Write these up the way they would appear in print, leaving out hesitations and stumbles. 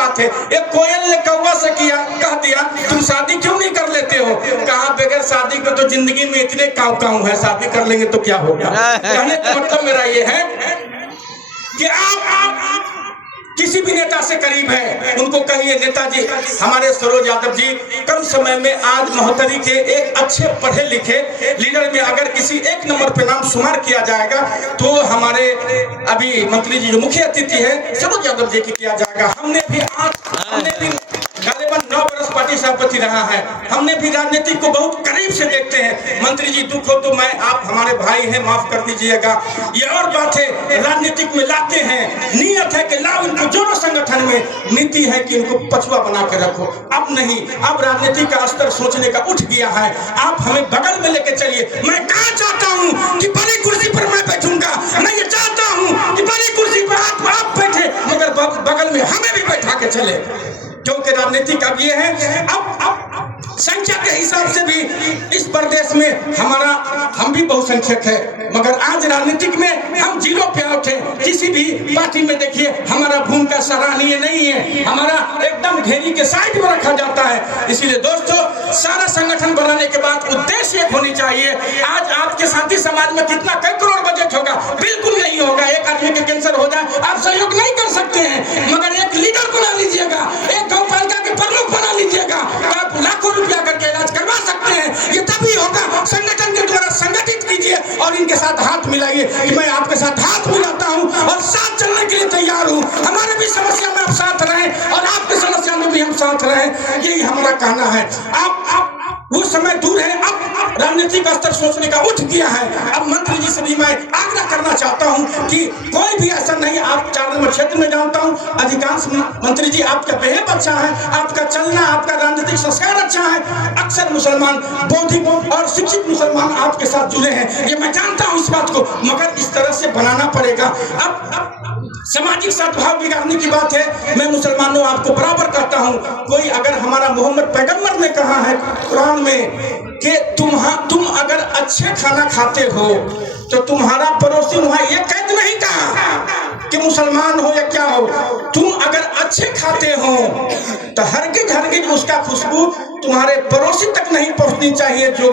बात है। एक कोयल ने कौवा से कह दिया तुम शादी क्यों नहीं कर लेते हो? कहा बगैर शादी के तो जिंदगी में इतने काऊ है, शादी कर लेंगे तो क्या होगा। कहने का मतलब मेरा ये है कि आप किसी भी नेता से करीब है, उनको कहिए नेताजी हमारे सरोज यादव जी कम समय में आज महोत्तरी के एक अच्छे पढ़े लिखे लीडर में अगर किसी एक नंबर पे नाम शुमार किया जाएगा तो हमारे अभी मंत्री जी जो मुख्य अतिथि है सरोज यादव जी की किया जाएगा। हमने भी गालिबन 9 वर्ष पार्टी सभापति रहा है, हमने भी राजनीति को बहुत करीब से देखते हैं। मंत्री जी दुख हो तो मैं आप हमारे भाई हैं, माफ कर दीजिएगा। ये और बात है राजनीतिक में लाते हैं, नियत है कि लाओ इनको जोड़ो संगठन में, नीति है कि इनको पछुआ बना के रखो। अब नहीं, अब राजनीति का स्तर सोचने का उठ गया है। आप हमें बगल में लेके चलिए। मैं कहाँ चाहता हूँ कि बड़ी कुर्सी पर मैं बैठूंगा, मैं ये चाहता हूँ कि बड़ी कुर्सी पर आप बैठे मगर बगल में हमें भी बैठा के चले, क्योंकि राजनीति का ये है। अब संख्या के हिसाब से भी इस प्रदेश में हम भी बहुसंख्यक है, मगर आज राजनीतिक में हम जीरो पे आउट है। किसी भी पार्टी में देखिए हमारा भूमिका सराहनीय नहीं है, हमारा एकदम घेरी के साइड में रखा जाता है। इसीलिए दोस्तों सारा संगठन बनाने के बाद उद्देश्य एक होनी चाहिए। आज आपके साथी समाज में कितना कई करोड़ बजट होगा? बिल्कुल नहीं होगा। एक आदमी के कैंसर हो जाए आप सहयोग नहीं कर सकते हैं, मगर एक लीडर बना लीजिएगा, एक गौपालिका के प्रमुख बना लीजिएगा, आप लाखों रुपया करके इलाज करवा सकते हैं। ये तभी होगा संगठन के द्वारा संगठित कीजिए और इनके साथ हाथ मिलाइए कि मैं आपके साथ हाथ मिलाता हूं और साथ चलने के लिए तैयार हूं। हमारे भी समस्या में आप साथ रहें और आपकी समस्या में भी हम साथ रहें, यही हमारा कहना है। आप वो समय दूर है, अब राजनीतिक स्तर सोचने का उठ गया है। अब मंत्री जी से भी मैं आग्रह करना चाहता हूं कि कोई भी ऐसा नहीं, आप 4 नंबर क्षेत्र में जानता हूं अधिकांश मंत्री जी आपका बेहद अच्छा है, आपका चलना, आपका राजनीतिक संस्कार अच्छा है। अक्सर मुसलमान बौद्धिक और शिक्षित मुसलमान आपके साथ जुड़े हैं, ये मैं जानता हूं इस बात को, मगर इस तरह से बनाना पड़ेगा। अब सामाजिक सद्भाव बिगाड़ने की बात है। मैं मुसलमानों आपको बराबर कहता हूं, कोई अगर हमारा मोहम्मद पैगंबर ने कहा है कुरान में कि तुम अगर अच्छे खाना खाते हो तो तुम्हारा पड़ोसी वहां ये कैद नहीं कहा कि मुसलमान हो या क्या हो, तुम अगर अच्छे खाते हो तो हरगिज उसका खुशबू तुम्हारे पड़ोसी तक नहीं पहुंचनी चाहिए जो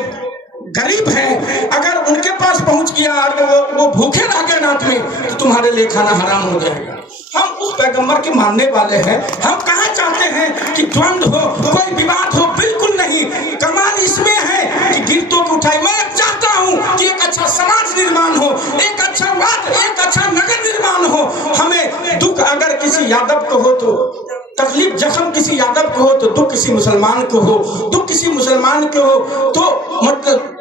गरीब हैं। अगर उनके पास पहुंच गया और वो भूखे रह गए रात में तो तुम्हारे लिए खाना हराम हो जाएगा। हम उस पैगंबर के मानने वाले हैं। हम कहाँ चाहते हैं कि द्वंद्व हो, कोई विवाद हो, बिल्कुल नहीं। कमाल इसमें है कि गिरतों को उठाई। मैं चाहता हूँ कि एक अच्छा समाज निर्माण हो, एक अच्छा वाद, एक अच्छा नगर निर्माण हो। हमें दुख अगर किसी यादव को हो तो तकलीफ, जख्म किसी यादव को हो तो दुख किसी मुसलमान को हो, दुख किसी मुसलमान को हो तो मतलब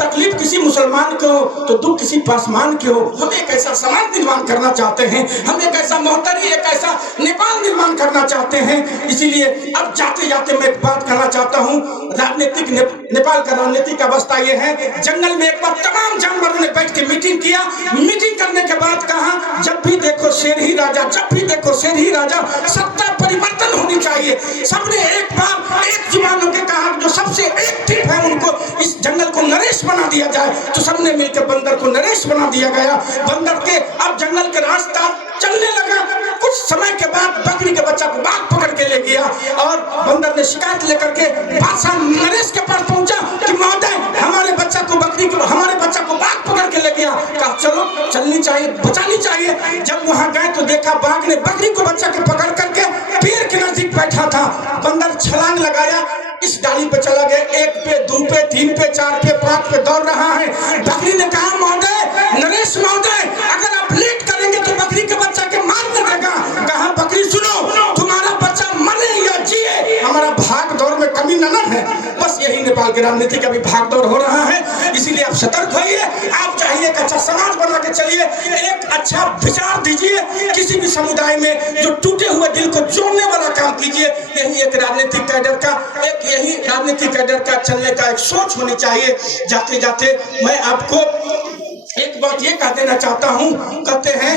तकलीफ किसी मुसलमान को हो तो दुख किसी पासवान के हो। हम एक ऐसा समाज निर्माण करना चाहते हैं, हम एक ऐसा महोत्तरी, एक ऐसा नेपाल निर्माण करना चाहते हैं। इसीलिए अब जाते जाते मैं एक बात कहना चाहता हूँ, राजनीतिक नेपाल का राजनीतिक अवस्था ये है। जंगल में एक बार तमाम जानवरों ने बैठ के मीटिंग किया। मीटिंग करने के बाद कहा जब भी देखो शेर ही राजा, जब भी देखो शेर ही राजा, सत्ता परिवर्तन होनी चाहिए। सबने एक बार एक जुबान होकर कहा जो सबसे एक्टिव है उनको इस जंगल को नरेश बना दिया जाए। तो सबने मिलकर बंदर को नरेश बना दिया गया। बंदर के अब जंगल के रास्ता चलने लगा। कुछ समय के बाद बकरी के बच्चा को बाघ पकड़ के ले गया और बंदर ने शिकायत लेकर के बादशाह नरेश के पास पहुंचा कि महोदय हमारे बच्चा को बाघ पकड़ के ले गया। कहा चलो चलनी चाहिए, बचानी चाहिए। जब वहां गए तो देखा बाघ ने बकरी को बच्चा के पकड़ करके पेड़ के नजदीक बैठा था। बंदर छलांग लगाया, इस डाली पे चला गया। 1 पे 2 पे 3 पे 4 पे 5 पे दौड़ रहा है। बकरी ने कहा महोदय, नरेश महोदय अगर आप लेट करेंगे तो बकरी के बच्चा के मार देगा। कहा बकरी सुनो, तुम्हारा बच्चा मरे या जिए हमारा भाग दौड़ में कमी न है। बस यही नेपाल की राजनीति का भी भाग दौड़ हो रहा है। इसीलिए आप सतर्क होइए। आप चाहिए एक अच्छा समाज बना के चलिए, एक अच्छा विचार दीजिए किसी भी समुदाय में, जो टूटे हुए दिल को जोड़ने वाला काम कीजिए। यही एक राजनीतिक कैडर का यही राजनीतिक कैडर का चलने का एक सोच होनी चाहिए। जाते जाते मैं आपको एक बात ये कह देना चाहता हूँ, कहते हैं